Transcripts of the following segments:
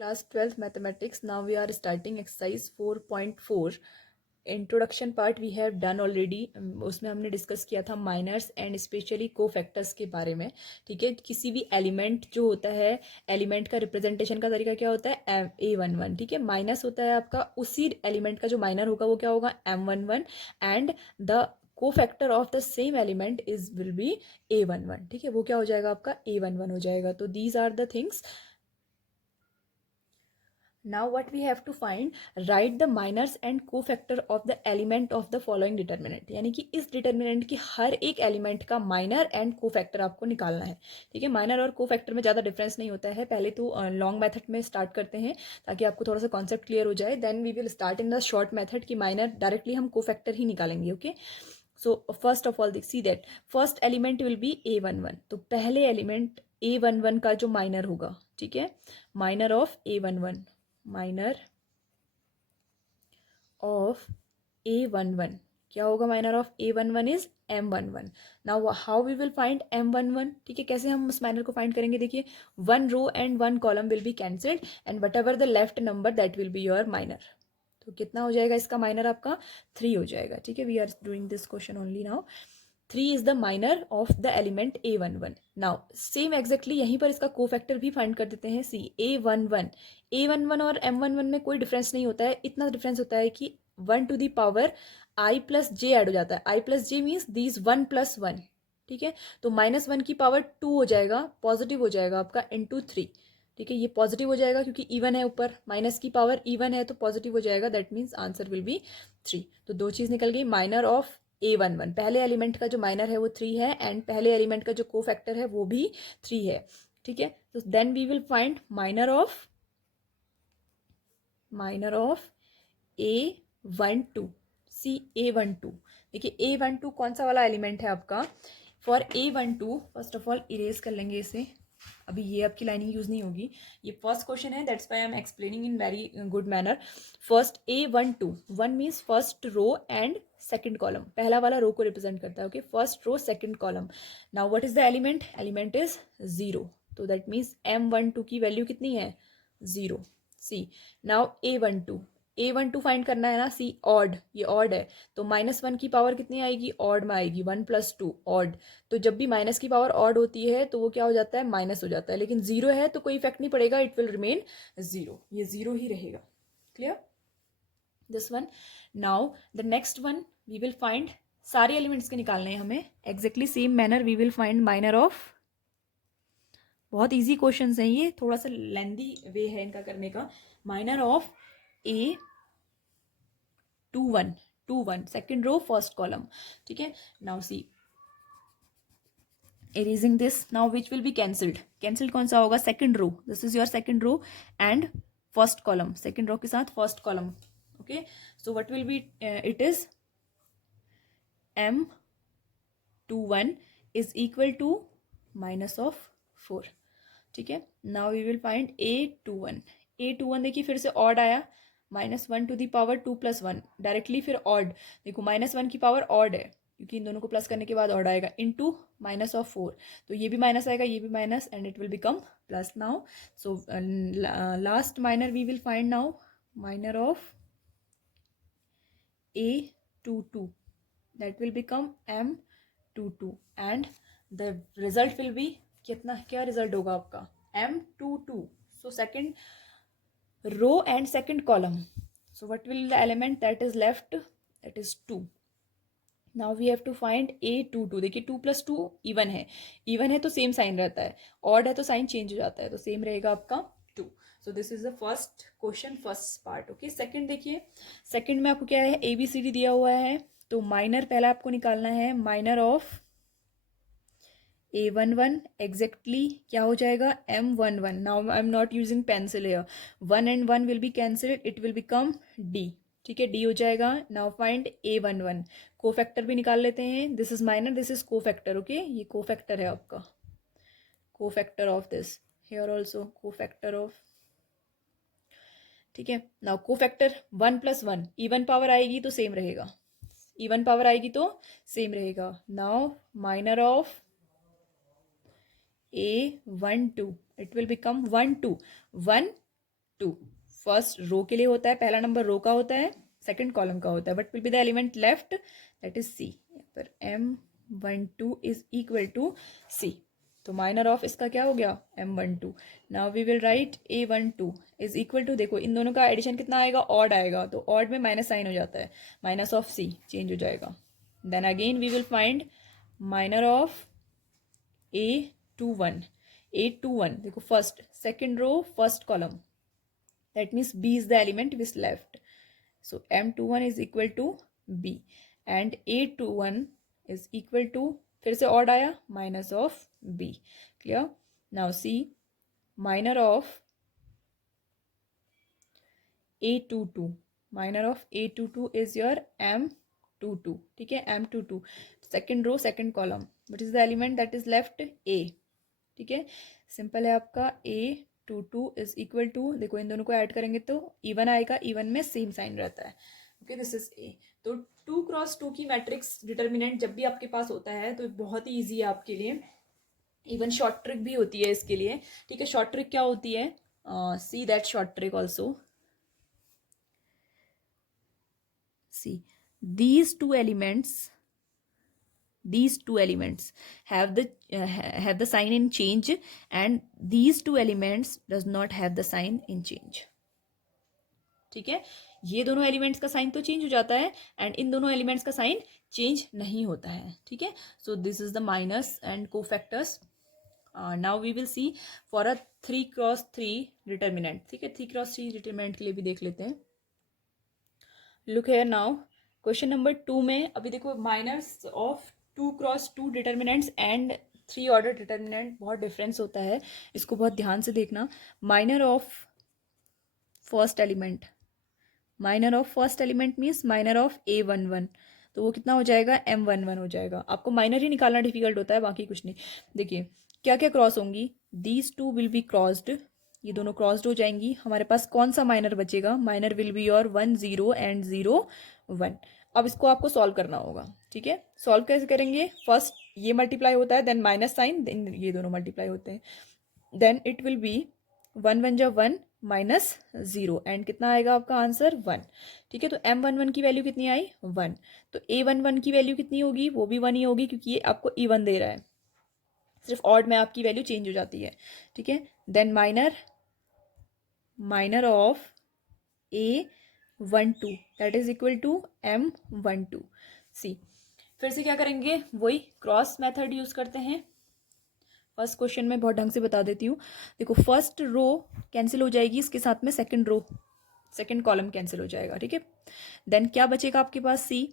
Class 12th mathematics. Now we are starting exercise 4.4. Introduction part we have done already. उसमें हमने discuss किया था minors and specially cofactors के बारे में. ठीक है, किसी भी एलिमेंट जो होता है, एलिमेंट का रिप्रेजेंटेशन का तरीका क्या होता है, A11. ठीक है, माइनस होता है आपका उसी एलिमेंट का जो माइनर होगा वो क्या होगा, M11 एंड द को factor of the same element is will be A11. ठीक है, वो क्या हो जाएगा आपका A11 हो जाएगा. तो these are the things. Now what we have to find, write the minors and cofactor of the element of the following determinant. यानी कि इस डिटर्मिनेंट की हर एक एलिमेंट का माइनर एंड कोफैक्टर आपको निकालना है. ठीक है, माइनर और कोफैक्टर में ज़्यादा डिफरेंस नहीं होता है. पहले तो लॉन्ग मेथड में स्टार्ट करते हैं ताकि आपको थोड़ा सा कॉन्सेप्ट क्लियर हो जाए. Then we will start in the short method की माइनर डायरेक्टली हम कोफैक्टर ही निकालेंगे. Okay, so first of all see that first element will be A11. तो पहले एलिमेंट A11 का जो माइनर होगा, ठीक है, minor of A11, minor of A11 क्या होगा, minor of A11 is M11. Now how we will find M11. ठीक है, कैसे हम उस माइनर को फाइंड करेंगे, देखिए 1 row and 1 column will be cancelled and whatever the left number that will be your minor. तो कितना हो जाएगा इसका माइनर आपका 3 हो जाएगा. ठीक है, we are doing this question only now. 3 is the minor of the element A11. Now same exactly यहीं पर इसका कोफैक्टर भी फाइंड कर देते हैं. सी A11 और M11 में कोई डिफरेंस नहीं होता है. इतना डिफरेंस होता है कि 1 to the power I plus J add हो जाता है. I plus J means these 1 plus 1. ठीक है, तो -1 की पावर 2 हो जाएगा, पॉजिटिव हो जाएगा आपका इंटू 3. ठीक है, ये पॉजिटिव हो जाएगा क्योंकि इवन है, ऊपर माइनस की पावर इवन है तो पॉजिटिव हो जाएगा. That means answer will be 3. तो दो चीज़ निकल गई. माइनर ऑफ A11, पहले एलिमेंट का जो माइनर है वो 3 है एंड पहले एलिमेंट का जो कोफैक्टर है वो भी 3 है. ठीक है, तो then we will find minor of A12. See A12, देखिए A12 कौन सा वाला एलिमेंट है आपका. For A12 first of all erase कर लेंगे इसे. अभी ये आपकी लाइनिंग यूज नहीं होगी, ये फर्स्ट क्वेश्चन है, that's why I am explaining in very good manner. First A12, 1 means first row and second column, पहला वाला रो को रिप्रेजेंट करता है. Okay, first row second column. Now what is the element, element is 0. तो that means M12 की value कितनी है, 0. सी now A12 find करना है ना. सी ऑड, ये ऑड है तो -1 की पावर कितनी आएगी, ऑड में आएगी, 1 प्लस 2 ऑड. तो जब भी माइनस की पावर ऑड होती है तो वो क्या हो जाता है, माइनस हो जाता है. लेकिन 0 है तो कोई इफेक्ट नहीं पड़ेगा, इट विल रिमेन 0, ये 0 ही रहेगा. Clear this one. Now the next one we will find, सारे एलिमेंट्स के निकालने हैं हमें. Exactly same manner we will find minor of, बहुत इजी क्वेश्चन हैं ये, थोड़ा सा लेंदी वे है इनका करने का. Minor of A21 second row first column. ठीक है, now see erasing this, now which will be cancelled कौन सा होगा, second row. This is your second row and first column, second row के साथ first column. Okay, so what will be, it is M21 is equal to minus of 4. ठीक है, now we will find A21 देखिए फिर से odd आया, -1 to the power 2 plus 1 directly, फिर odd. देखो -1 की पावर ऑड है क्योंकि इन दोनों को प्लस करने के बाद ऑड आएगा, इनटू माइनस ऑफ 4. तो ये भी माइनस आएगा, ये भी minus and it will become plus. Now so last minor we will find now, minor of A22 that will become M22 and the result will be, कितना, क्या result होगा आपका, M22. So second row and second column. So what will the element that is left, that is 2. Now we have to find A22. देखिए 2 plus 2 even है, even है तो same sign रहता है, ऑड है तो साइन चेंज हो जाता है, तो सेम रहेगा आपका 2. सो this is the first question, first part. Okay, second देखिए, सेकंड में आपको क्या है, ABCD दिया हुआ है. तो माइनर पहला आपको निकालना है, माइनर ऑफ A11 एग्जैक्टली क्या हो जाएगा, M11. Now I am not using pencil here, 1 and 1 will be cancelled, it will become D. ठीक है, D हो जाएगा. नाउ फाइंड A11, कोफैक्टर भी निकाल लेते हैं. This is minor, this is cofactor. Okay, ये कोफैक्टर है आपका, cofactor of this, here also cofactor of. ठीक है, now cofactor 1 plus 1, even power आएगी तो सेम रहेगा, इवन पावर आएगी तो सेम रहेगा. Now minor of A12, it will become 1 2 1 2 first row के लिए होता है, पहला नंबर रो का होता है, सेकंड कॉलम का होता है, but will be the element left that is C. पर M12 इज इक्वल टू सी, तो माइनर ऑफ इसका क्या हो गया M12। Now we will write A12 is equal to, देखो इन दोनों का एडिशन कितना आएगा, ऑड आएगा, तो ऑड में माइनस साइन हो जाता है, माइनस ऑफ सी चेंज हो जाएगा। Then again we will find minor of A21, A21 देखो first second row first column, that means B is the element which left, so M21 is equal to B and A21 is equal to, फिर से odd आया, minus of B, clear। now see minor of A22, minor of A22 is your M22, ठीक है, M22 second row second column, what is the element that is left, A, ठीक है, simple है आपका A22 is equal to, देखो इन दोनों को ऐड करेंगे तो इवन आएगा, इवन में सेम साइन रहता है, ओके दिस इज A। तो 2x2 की मैट्रिक्स डिटर्मिनेंट जब भी आपके पास होता है तो बहुत ही ईजी है आपके लिए, इवन शॉर्ट ट्रिक भी होती है इसके लिए, ठीक है। शॉर्ट ट्रिक क्या होती है, see that short trick also, see these two elements have the sign in change and these two elements does not have the sign in change, ठीक है। ये दोनों एलिमेंट्स का साइन तो चेंज हो जाता है एंड इन दोनों एलिमेंट्स का साइन चेंज नहीं होता है, ठीक है। So this is the minus and cofactors. Now we will see for a 3x3 determinant, ठीक है, 3x3 डिटर्मिनेंट के लिए भी देख लेते हैं। Look here now question number 2 में अभी देखो minus of 2x2 determinants and 3 order determinant बहुत डिफरेंस होता है, इसको बहुत ध्यान से देखना। Minor of first element, minor of first element means minor of A11, तो वो कितना हो जाएगा, M11 हो जाएगा। आपको माइनर ही निकालना डिफिकल्ट होता है, बाकी कुछ नहीं। देखिए क्या क्या क्रॉस होंगी, these two will be crossed, ये दोनों क्रॉस्ड हो जाएंगी, हमारे पास कौन सा माइनर बचेगा, minor will be your 1 0 and 0 1। अब इसको आपको सॉल्व करना होगा, ठीक है। सॉल्व कैसे करेंगे, फर्स्ट ये मल्टीप्लाई होता है, देन माइनस साइन, देन ये दोनों मल्टीप्लाई होते हैं, देन इट विल बी 1 1 जा 1 माइनस 0 एंड कितना आएगा आपका आंसर 1, ठीक है। तो M11 की वैल्यू कितनी आई 1, तो A11 की वैल्यू कितनी होगी, वो भी 1 ही होगी क्योंकि ये आपको इवन दे रहा है, सिर्फ ऑड में आपकी वैल्यू चेंज हो जाती है, ठीक है। Then minor of A12 that is equal to M12, see फिर से क्या करेंगे, वही क्रॉस मेथड यूज करते हैं। फर्स्ट क्वेश्चन में बहुत ढंग से बता देती हूँ, देखो फर्स्ट रो कैंसिल हो जाएगी, इसके साथ में second row second column cancel हो जाएगा, ठीक है। देन क्या बचेगा आपके पास, C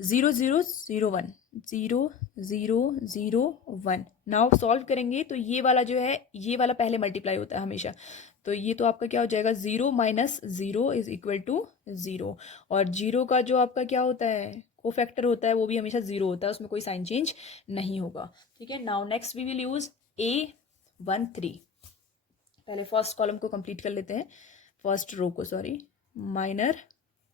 0 0 0 1 0 0 0 1। नाउ सॉल्व करेंगे तो ये वाला जो है, ये वाला पहले मल्टीप्लाई होता है हमेशा, तो ये तो आपका क्या हो जाएगा, 0 माइनस 0 इज इक्वल टू 0, और 0 का जो आपका क्या होता है, कोफैक्टर होता है, वो भी हमेशा 0 होता है, उसमें कोई साइन चेंज नहीं होगा, ठीक है। Now next we will use A13, पहले फर्स्ट कॉलम को कंप्लीट कर लेते हैं, फर्स्ट रो को, सॉरी, माइनर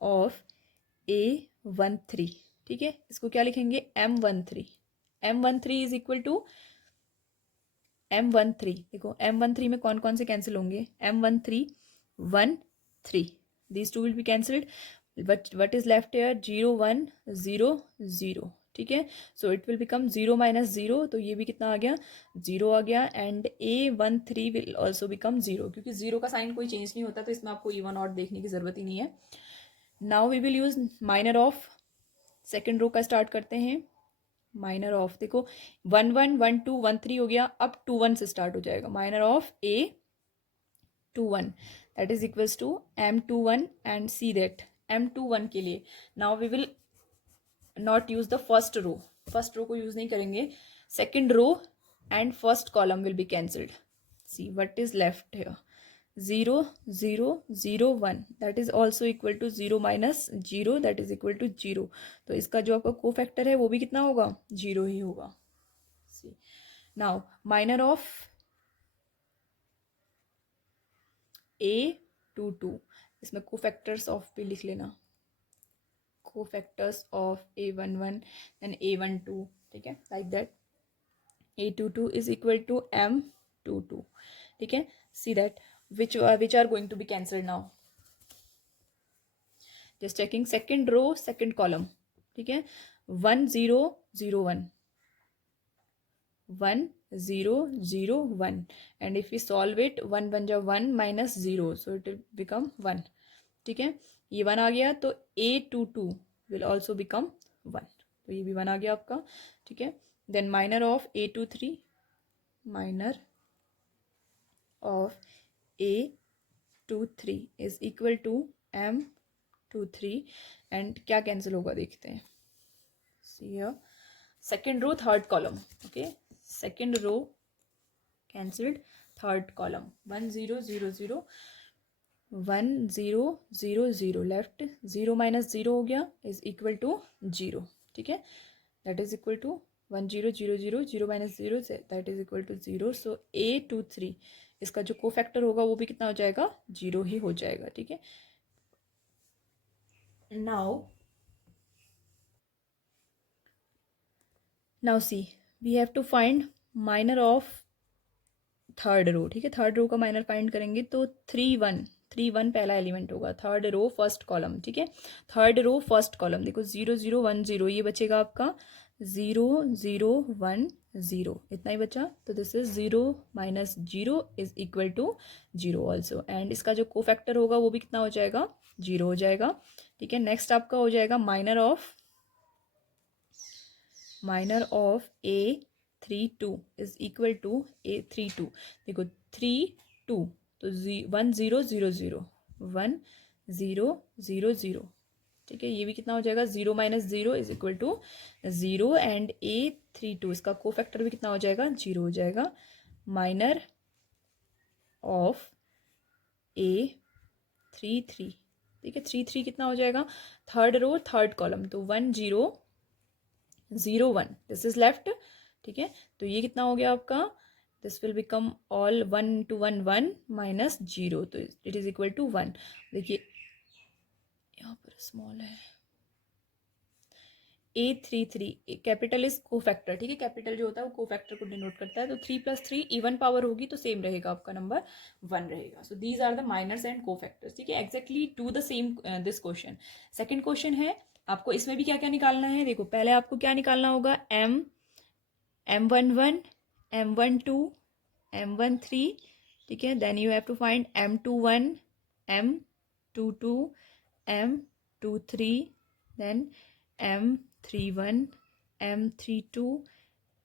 ऑफ A13, ठीक है। इसको क्या लिखेंगे, M13, M13 is equal to M13, देखो M13 में कौन कौन से कैंसिल होंगे, M13 1 3, these two will be cancelled, what is left here 0 1 0 0, ठीक है। So it will become 0 minus 0, तो ये भी कितना आ गया, 0 आ गया, and A13 will also become 0, क्योंकि 0 का साइन कोई चेंज नहीं होता, तो इसमें आपको इवन ऑड देखने की जरूरत ही नहीं है। Now we will use minor of second row का स्टार्ट करते हैं, माइनर ऑफ देखो 1 1 1 2 1 3 हो गया, अब 2 1 से स्टार्ट हो जाएगा, minor of A21 that is equals to M21 and see that M21 के लिए now we will not use the first row को यूज नहीं करेंगे, second row and first column will be cancelled, see what is left here 0 0 0 1 that is also equal to 0 minus 0 that is equal to 0, तो इसका जो आपका cofactor है वो भी कितना होगा, 0 ही होगा। सी नाउ माइनर ऑफ A22, इसमें कोफैक्टर्स ऑफ भी लिख लेना, cofactors of A11 then A12, ठीक है, like that A22 is equal to M22, ठीक है। See that which are going to be cancelled now. Just checking second row second column. ठीक है, 1 0 0 1 1 0 0 1 and if we solve it 1 बन जा 1 minus 0 so it will become 1. ठीक है, ये 1 आ गया तो A22 will also become 1, तो ये भी 1 आ गया आपका. ठीक है, then minor of A23 minor of A23 is equal to M23 and क्या कैंसिल होगा देखते हैं. See here, second row third column. Okay, second row cancelled, third column 1 0 0 0 1 0 0 0 left, 0 minus 0 हो गया is equal to 0. ठीक है, that is equal to 1 0 0 0 0 minus 0 that is equal to 0. So A23 इसका जो कोफैक्टर होगा वो भी कितना हो जाएगा, 0 ही हो जाएगा. ठीक है, now see we have to find minor of third row. ठीक है, थर्ड रो का माइनर फाइंड करेंगे तो 3 1 3 1 पहला एलिमेंट होगा, थर्ड रो फर्स्ट कॉलम. ठीक है, थर्ड रो फर्स्ट कॉलम देखो 0 0 1 0 ये बचेगा आपका 0 0 1 0 इतना ही बचा. तो this is 0 minus 0 is equal to 0 also and इसका जो कोफैक्टर होगा वो भी कितना हो जाएगा, 0 हो जाएगा. ठीक है, नेक्स्ट आपका हो जाएगा minor of A32 is equal to A32. देखो 3 2 तो 1 0 0 0 1 0 0 0. ठीक है, ये भी कितना हो जाएगा, 0 minus 0 is equal to 0 and A32 इसका कोफैक्टर भी कितना हो जाएगा, 0 हो जाएगा. Minor of A33. ठीक है, 3 3 कितना हो जाएगा, थर्ड रो थर्ड कॉलम तो 1 0 0 1 दिस इज लेफ्ट. ठीक है, तो ये कितना हो गया आपका, this will become all 1 to 1 1 minus 0 तो इट इज इक्वल टू 1. देखिए यहाँ पर स्मॉल है A33 कैपिटल इज कोफैक्टर. ठीक है, कैपिटल जो होता है वो कोफैक्टर को डिनोट करता है. तो 3 + 3 इवन पावर होगी तो सेम रहेगा, आपका नंबर 1 रहेगा. So these are the minors and cofactors. ठीक है, exactly to the same this question. Second question है, आपको इसमें भी क्या क्या निकालना है. देखो पहले आपको क्या निकालना होगा, M11 M12 M13. ठीक है, then you have to find M21 M22 M23 then M31 M32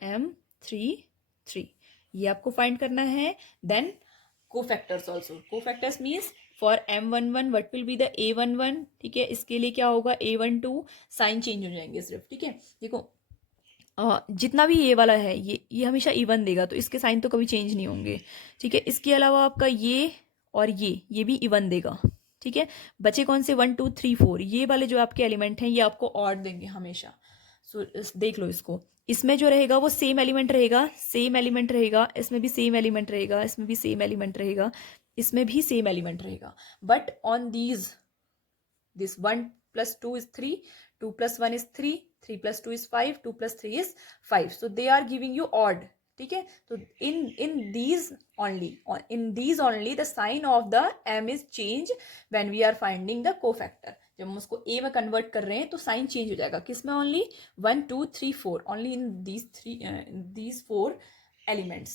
M33 ये आपको फाइंड करना है. Then cofactors also. Cofactors means for M11 what will be the A11. ठीक है, इसके लिए क्या होगा, A12 साइन चेंज हो जाएंगे सिर्फ. ठीक है, देखो जितना भी ये वाला है ये हमेशा इवन देगा तो इसके साइन तो कभी चेंज नहीं होंगे. ठीक है, इसके अलावा आपका ये और ये भी इवन देगा. ठीक है, बचे कौन से 1 2 3 4 ये वाले जो आपके एलिमेंट हैं ये आपको ऑड देंगे हमेशा. सो देख लो इसको, इसमें जो रहेगा वो सेम एलिमेंट रहेगा, इसमें भी सेम एलिमेंट रहेगा, इसमें भी सेम एलिमेंट रहेगा, इसमें भी सेम एलिमेंट रहेगा. But on this 1 + 2 is 3 2 + 1 is 3 3 + 2 is 5 2 + 3 is 5. so they are giving you odd. ठीक है, तो in these only the sign of the m is change when we are finding the cofactor. जब हम उसको a में convert कर रहे हैं तो साइन चेंज हो जाएगा. किसमें, only 1 2 3 4 only in these 4 elements.